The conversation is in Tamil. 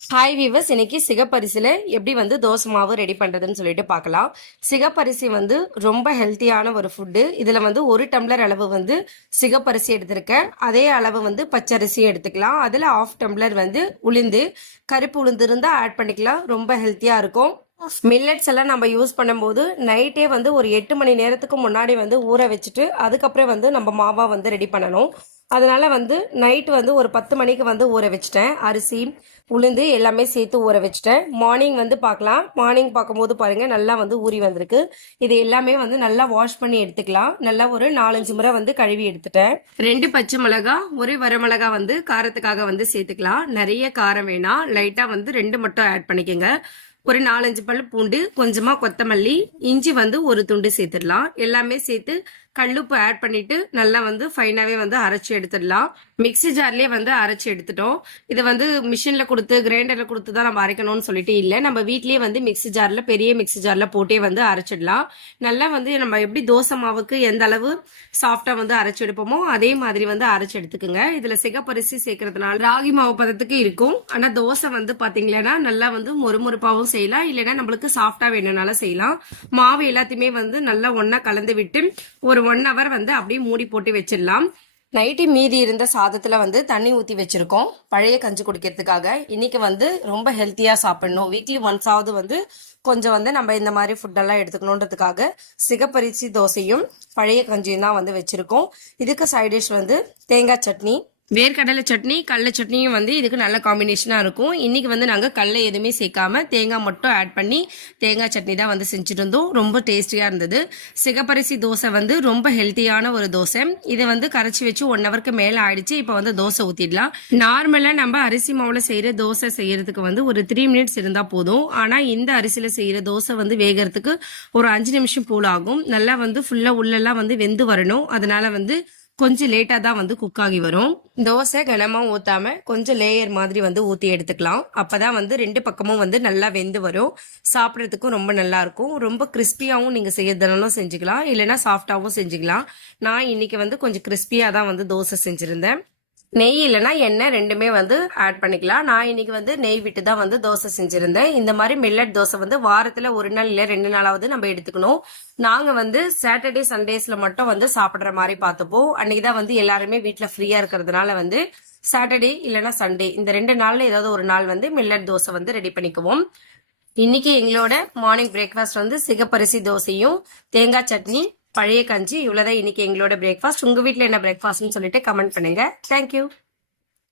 ஹாய் வீவர்ஸ், இன்னைக்கு சிகப்பரிசியில் எப்படி வந்து தோசை மாவு ரெடி பண்ணுறதுன்னு சொல்லிட்டு பார்க்கலாம். சிகப்பரிசி வந்து ரொம்ப ஹெல்த்தியான ஒரு ஃபுட்டு. இதில் வந்து 1 டம்ளர் அளவு வந்து சிகப்பரிசி எடுத்திருக்கேன். அதே அளவு வந்து பச்சரிசி எடுத்துக்கலாம். அதில் 1/2 டம்ளர் வந்து உளுந்து, கருப்பு உளுந்து இருந்தால் ஆட் பண்ணிக்கலாம். ரொம்ப ஹெல்த்தியாக இருக்கும். மில்லட்ஸ் எல்லாம் நம்ம யூஸ் பண்ணும்போது நைட்டே வந்து ஒரு 8 மணி நேரத்துக்கு முன்னாடி வந்து ஊற வச்சுட்டு அதுக்கப்புறம் வந்து நம்ம மாவா வந்து ரெடி பண்ணணும். அதனால வந்து நைட் வந்து ஒரு 10 மணிக்கு வந்து ஊற வச்சுட்டேன். அரிசி உளுந்து எல்லாமே சேர்த்து ஊற வச்சுட்டேன். மார்னிங் வந்து பார்க்கலாம். மார்னிங் பார்க்கும்போது பாருங்க நல்லா வந்து ஊறி வந்திருக்கு. இது எல்லாமே வந்து நல்லா வாஷ் பண்ணி எடுத்துக்கலாம். நல்லா ஒரு 4-5 முறை வந்து கழுவி எடுத்துட்டேன். 2 பச்சை மிளகா, 1 வரமிளகா வந்து காரத்துக்காக வந்து சேர்த்துக்கலாம். நிறைய காரம் வேணாம், லைட்டா வந்து 2 மட்டும் ஆட் பண்ணிக்கோங்க. ஒரு 4-5 பல் பூண்டு, கொஞ்சமா கொத்தமல்லி, இஞ்சி வந்து ஒரு துண்டு சேர்த்துடலாம். எல்லாமே சேர்த்து கல்லுப்பு ஆட் பண்ணிட்டு நல்லா வந்து ஃபைனாவே வந்து அரைச்சி எடுத்துடலாம். மிக்சி ஜார்லயே வந்து அரைச்சி எடுத்துட்டோம். இது வந்து மிஷின்ல கொடுத்து கிரைண்டர்ல கொடுத்து தான் நம்ம அரைக்கணும்னு சொல்லிட்டு இல்லை, நம்ம வீட்லயே வந்து மிக்சி ஜார்ல பெரிய மிக்சி ஜார்ல போட்டே வந்து அரைச்சிடலாம். நல்லா வந்து நம்ம எப்படி தோசை மாவுக்கு எந்த அளவு சாஃப்டா வந்து அரைச்சி எடுப்போமோ அதே மாதிரி வந்து அரைச்சி எடுத்துக்குங்க. இதுல சிகப்பரிசி சேர்க்கறதுனால ராகி மாவு பதத்துக்கு இருக்கும். ஆனா தோசை வந்து பாத்தீங்கன்னா நல்லா வந்து மொறுமொறுப்பாவும் செய்யலாம், இல்லைன்னா நம்மளுக்கு சாஃப்டா வேணும்னாலும் செய்யலாம். மாவு எல்லாத்தையுமே வந்து நல்லா ஒன்னா கலந்து விட்டு ஒரு 1 hour வந்து அப்படியே மூடி போட்டு வச்சிடலாம். நைட்டு மீதி இருந்த சாதத்துல வந்து தண்ணி ஊற்றி வச்சிருக்கோம் பழைய கஞ்சி குடிக்கிறதுக்காக. இன்னைக்கு வந்து ரொம்ப ஹெல்த்தியா சாப்பிடணும். வீக்லி ஒன்ஸாவது வந்து கொஞ்சம் வந்து நம்ம இந்த மாதிரி ஃபுட்டெல்லாம் எடுத்துக்கணுன்றதுக்காக சிகப்பரிசி தோசையும் பழைய கஞ்சியும் தான் வந்து வச்சிருக்கோம். இதுக்கு சைட் டிஷ் வந்து தேங்காய் சட்னி, வேர்க்கடலை சட்னி, கடலை சட்னியும் வந்து இதுக்கு நல்ல காம்பினேஷனாக இருக்கும். இன்னைக்கு வந்து நாங்கள் கடலை எதுவுமே சேர்க்காம தேங்காய் மட்டும் ஆட் பண்ணி தேங்காய் சட்னி தான் வந்து செஞ்சுட்டு இருந்தோம். ரொம்ப டேஸ்டியாக இருந்தது. சிகப்பரிசி தோசை வந்து ரொம்ப ஹெல்த்தியான ஒரு தோசை. இதை வந்து கரைச்சி வச்சு 1 hourக்கு மேலே ஆயிடுச்சு. இப்போ வந்து தோசை ஊற்றிடலாம். நார்மலாக நம்ம அரிசி மாவில் செய்கிற தோசை செய்யறதுக்கு வந்து ஒரு 3 minutes இருந்தால் போதும். ஆனால் இந்த அரிசியில் செய்கிற தோசை வந்து வேகிறதுக்கு ஒரு 5 நிமிஷம் போல் ஆகும். நல்லா வந்து ஃபுல்லாக உள்ளெல்லாம் வந்து வெந்து வரணும். அதனால வந்து கொஞ்சம் லேட்டா தான் வந்து குக் ஆகி வரும். தோசை கனமா ஊத்தாம கொஞ்சம் லேயர் மாதிரி வந்து ஊத்தி எடுத்துக்கலாம். அப்பதான் வந்து 2 பக்கமும் வந்து நல்லா வெந்து வரும். சாப்பிட்றதுக்கும் ரொம்ப நல்லா இருக்கும். ரொம்ப கிறிஸ்பியாவும் நீங்க செய்யறதுனாலும் செஞ்சுக்கலாம், இல்லைன்னா சாஃப்டாவும் செஞ்சுக்கலாம். நான் இன்னைக்கு வந்து கொஞ்சம் கிறிஸ்பியா தான் வந்து தோசை செஞ்சிருந்தேன். நெய் இல்லைன்னா எண்ணெய் ரெண்டுமே வந்து ஆட் பண்ணிக்கலாம். நான் இன்னைக்கு வந்து நெய் விட்டு தான் வந்து தோசை செஞ்சிருந்தேன். இந்த மாதிரி மில்லட் தோசை வந்து வாரத்துல 1 நாள் இல்லை 2 நாளாவது நம்ம எடுத்துக்கணும். நாங்க வந்து சாட்டர்டே சண்டேஸ்ல மட்டும் வந்து சாப்பிடுற மாதிரி பார்த்துப்போம். அன்னைக்கு தான் வந்து எல்லாருமே வீட்டுல ஃப்ரீயா இருக்கிறதுனால வந்து சாட்டர்டே இல்லைன்னா சண்டே இந்த 2 நாள்ல ஏதாவது ஒரு நாள் வந்து மில்லட் தோசை வந்து ரெடி பண்ணிக்குவோம். இன்னைக்கு எங்களோட மார்னிங் பிரேக்ஃபாஸ்ட் வந்து சிகப்பரிசி தோசையும் தேங்காய் சட்னி பழைய கஞ்சி. இவ்வளவுதான் இன்னைக்கு எங்களோட பிரேக்ஃபாஸ்ட். உங்க வீட்டுல என்ன பிரேக்ஃபாஸ்ட்னு சொல்லிட்டு கமெண்ட் பண்ணுங்க. தேங்க்யூ.